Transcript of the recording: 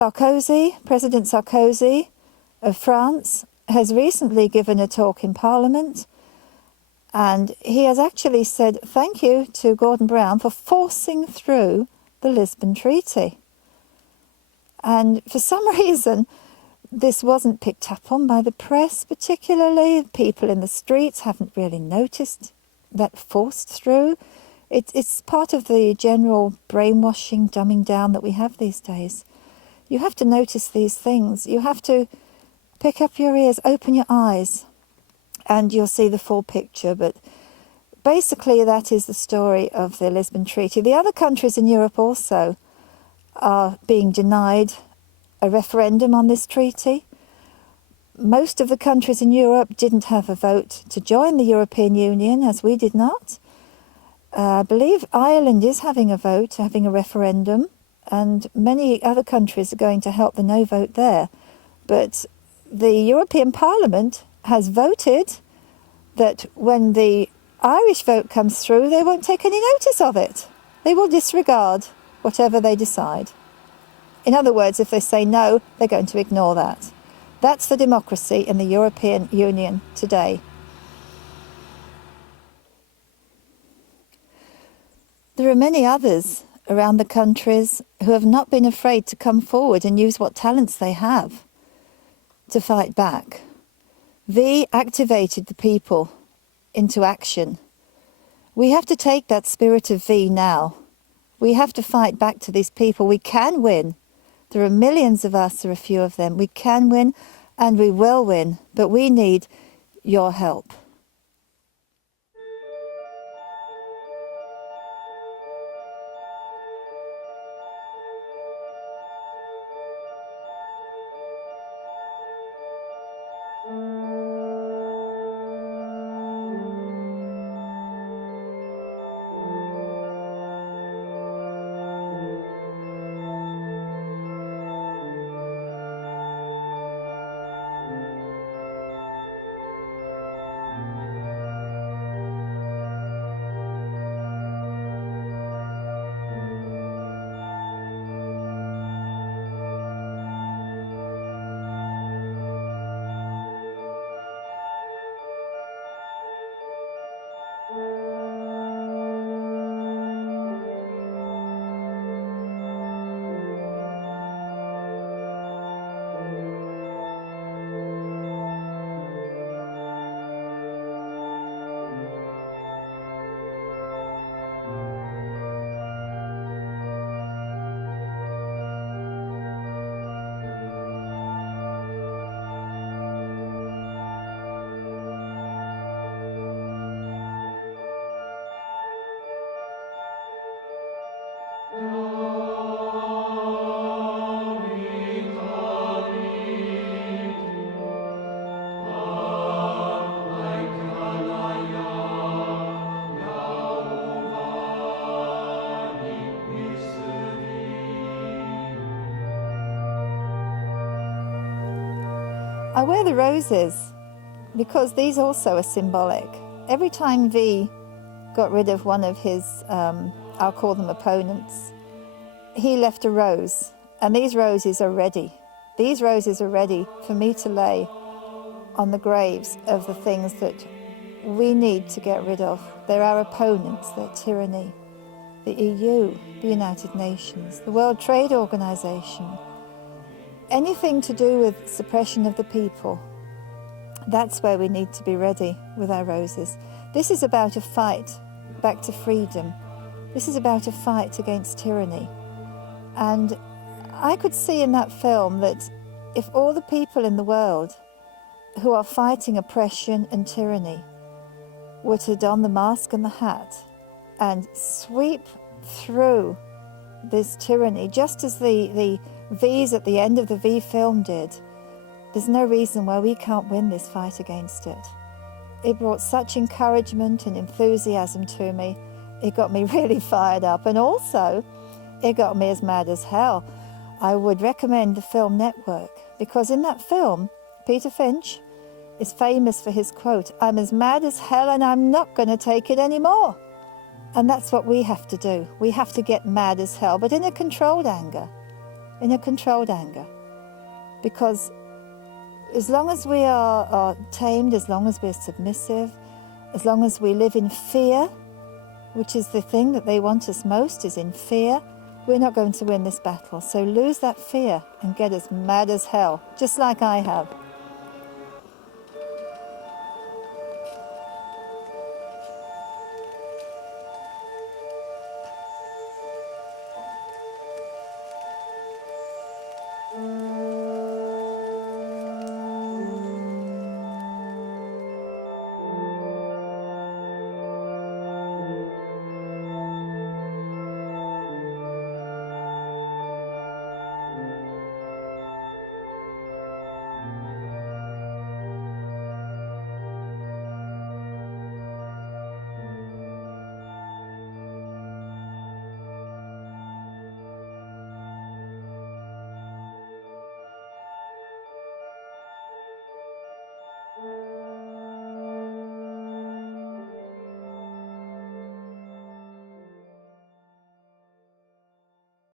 President Sarkozy of France, has recently given a talk in Parliament, and he has actually said thank you to Gordon Brown for forcing through the Lisbon Treaty. And for some reason, this wasn't picked up on by the press particularly. People in the streets haven't really noticed that forced through. It's part of the general brainwashing, dumbing down that we have these days. You have to notice these things. You have to pick up your ears, open your eyes, and you'll see the full picture. But basically, that is the story of the Lisbon Treaty. The other countries in Europe also are being denied a referendum on this treaty. Most of the countries in Europe didn't have a vote to join the European Union, as we did not. I believe Ireland is having a vote, having a referendum, and many other countries are going to help the no vote there. But the European Parliament has voted that when the Irish vote comes through, they won't take any notice of it. They will disregard whatever they decide. In other words, if they say no, they're going to ignore that. That's the democracy in the European Union today. There are many others around the countries who have not been afraid to come forward and use what talents they have to fight back. V activated the people into action. We have to take that spirit of V now. We have to fight back to these people. We can win. There are millions of us, or a few of them. We can win and we will win, but we need your help. I wear the roses because these also are symbolic. Every time V got rid of one of his, I'll call them opponents, he left a rose, and these roses are ready. These roses are ready for me to lay on the graves of the things that we need to get rid of. They're our opponents, they're tyranny, the EU, the United Nations, the World Trade Organization, anything to do with suppression of the people. That's where we need to be ready with our roses. This is about a fight back to freedom. This is about a fight against tyranny. And I could see in that film that if all the people in the world who are fighting oppression and tyranny were to don the mask and the hat and sweep through this tyranny, just as the V's at the end of the V film did, there's no reason why we can't win this fight against it. It brought such encouragement and enthusiasm to me. It got me really fired up, and also it got me as mad as hell. I would recommend the film Network, because in that film, Peter Finch is famous for his quote, "I'm as mad as hell and I'm not going to take it anymore." And that's what we have to do. We have to get mad as hell, but in a controlled anger. in a controlled anger. Because as long as we are tamed, as long as we're submissive, as long as we live in fear, which is the thing that they want us most, is in fear, we're not going to win this battle. So lose that fear and get as mad as hell, just like I have.